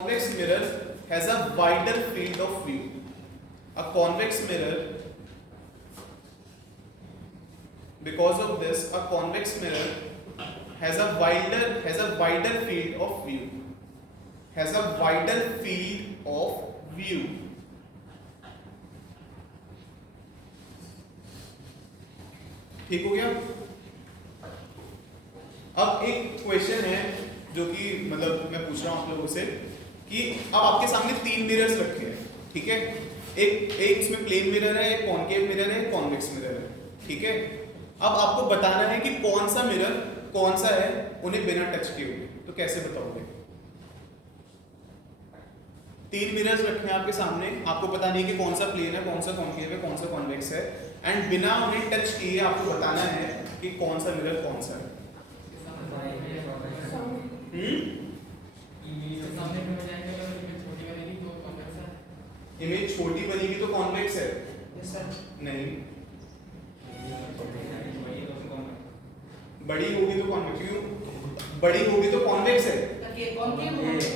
Convex mirror has a wider field of view. A convex mirror, because of this, a convex mirror has a wider field of view. Has a wider field of view. ठीक हो गया? अब एक question है जो कि मतलब मैं पूछ रहा हूं आप लोगों से कि अब आपके सामने तीन मिरर्स रखे हैं, ठीक है? एक इसमें प्लेन मिरर है, एक कॉनकेव मिरर है, एक कॉन्वेक्स मिरर है, ठीक है? अब आपको बताना है कि कौन सा मिरर कौन सा है उन्हें बिना टच किए हुए, तो कैसे बताओगे? तीन मिरर्स रखे हैं आपके सामने, आपको पता नहीं कि कौन सा प्लेन है, कौन सा कॉनकेव है, कौन सा कॉन्वेक्स है, एंड बिना उन्हें टच किए आपको बताना है कि कौन सा मिरर कौन सा है। इमेज छोटी बनेगी तो कॉन्वेक्स है? नहीं, बड़ी होगी तो कॉन्वेक्स। क्यों? बड़ी होगी तो कॉन्वेक्स है,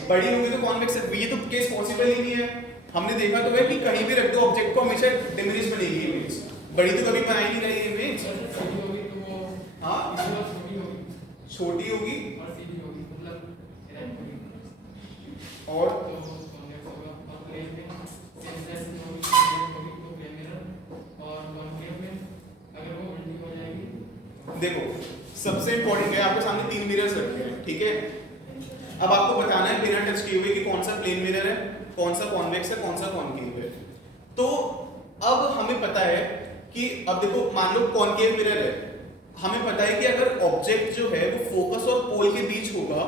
बड़ी होगी तो कॉन्वेक्स है। ये तो केस पॉसिबल ही नहीं है। हमने देखा तो है कि कहीं भी रख दो ऑब्जेक्ट को हमेशा डिमिनिश बनेगी इमेज, बड़ी तो कभी बनाई नहीं रही इमेज। हाँ, छोटी होगी और देखो सबसे इंपॉर्टेंट है, आपके सामने तीन मिरर्स रखे हैं, ठीक है? अब आपको बताना है बिना टच किए हुए कि कौन सा प्लेन मिरर है, कौन सा कॉन्वेक्स है, कौन सा कॉनकेव है। तो अब हमें पता है कि अब देखो मान लो कॉनकेव मिरर है, हमें पता है कि अगर ऑब्जेक्ट जो है वो फोकस और पोल के बीच होगा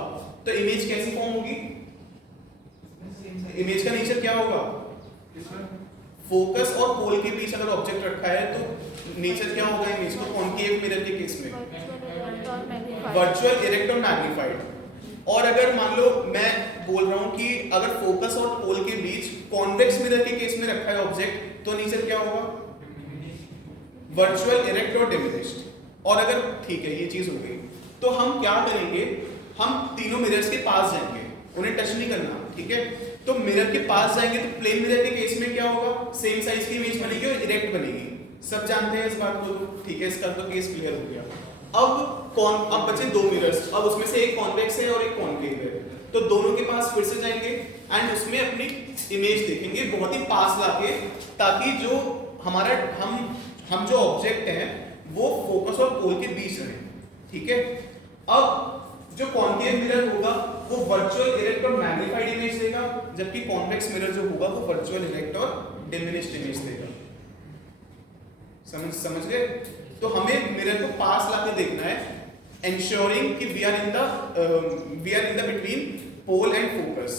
तो इमेज कैसी फॉर्म होगी? इमेज का नेचर क्या होगा? फोकस और पोल के बीच अगर ऑब्जेक्ट रखा है तो नेचर क्या होगा इमेज का? कॉनकेव मिरर के केस में वर्चुअल, इरेक्ट और मैग्नीफाइड। और अगर मान लो मैं बोल रहा हूं कि अगर फोकस और पोल के बीच कॉन्वेक्स मिरर के केस में रखा है ऑब्जेक्ट तो नेचर क्या होगा? वर्चुअल, इरेक्ट और डिमिनिश्ड। और अगर ठीक है ये चीज हो गई तो हम क्या करेंगे, हम तीनों मिरर्स के पास जाएंगे, उन्हें टच नहीं करना, ठीक है? तो मिरर के पास जाएंगे तो प्लेन मिरर के केस में क्या होगा? सेम साइज की इमेज बनेगी और इरेक्ट बनेगी। सब जानते हैं इस बात को, ठीक है? इसका तो केस क्लियर हो गया। अब बचे दो मिरर्स, अब उसमें से एक कॉन्वेक्स है और एक कॉनकेव है, तो दोनों के पास फिर से जाएंगे एंड उसमें अपनी इमेज देखेंगे बहुत ही पास लाके, ताकि जो हमारा हम जो ऑब्जेक्ट है वो फोकस और पोल के बीच रहे, ठीक है? अब जो कॉनकेव मिरर होगा वो वर्चुअल, इरेक्ट और मैग्नीफाइड इमेज देगा, जबकि कॉन्वेक्स मिरर जो होगा वो वर्चुअल, इरेक्ट और डिमिनिश्ड इमेज देगा। समझ गए? तो हमें मिरर को पास लाके देखना है, ensuring कि we are in the between pole and focus।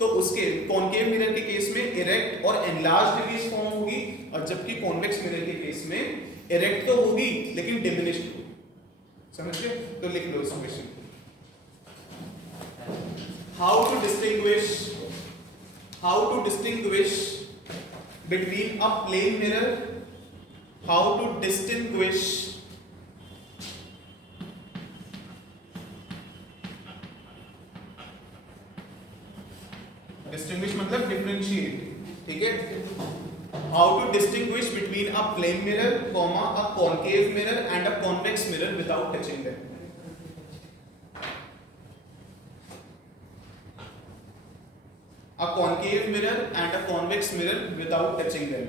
तो उसके कॉनकेव मिरर के केस में इरेक्ट और एनलार्ज्ड इमेज फॉर्म होगी, और जबकि कॉन्वेक्स मिरर के केस में इरेक्ट तो होगी लेकिन डिमिनिश्ड होगी। समझ गए? तो लिख लो इस question. How to distinguish between a plane mirror? How to distinguish मतलब differentiate, ठीक है? How to distinguish between a plane mirror, a concave mirror and a convex mirror without touching them? A concave mirror and a convex mirror without touching them.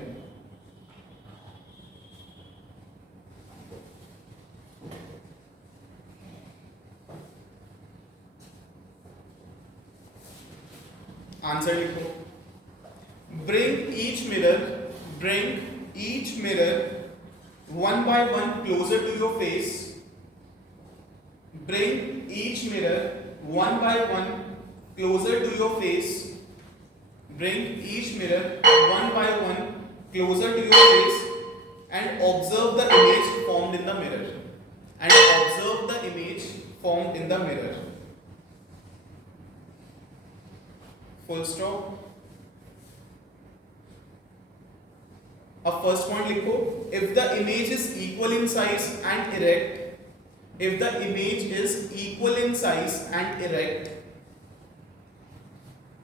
Answer लिखो। Bring each mirror one by one closer to your face. Bring each mirror one by one closer to your face. Bring each mirror one by one closer to your face and observe the image formed in the mirror. And observe the image formed in the mirror. Full stop. अब first point लिखो, if the image is equal in size and erect, if the image is equal in size and erect,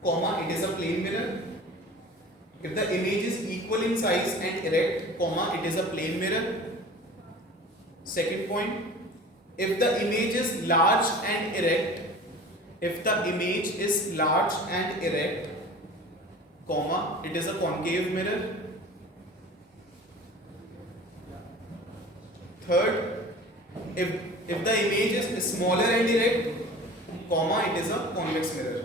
comma, it is a plane mirror. If the image is equal in size and erect, comma, it is a plane mirror. Second point, if the image is large and erect, if the image is large and erect, comma, it is a concave mirror. Third, if the image is smaller and erect, comma, it is a convex mirror.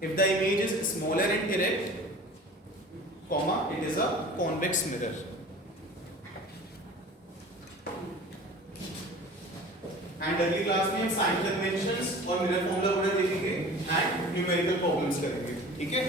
If the image is smaller and erect, comma, it is a convex mirror. And अगली class में हम sign conventions और mirror formula वगैरह देखेंगे and numerical problems करेंगे, ठीक है।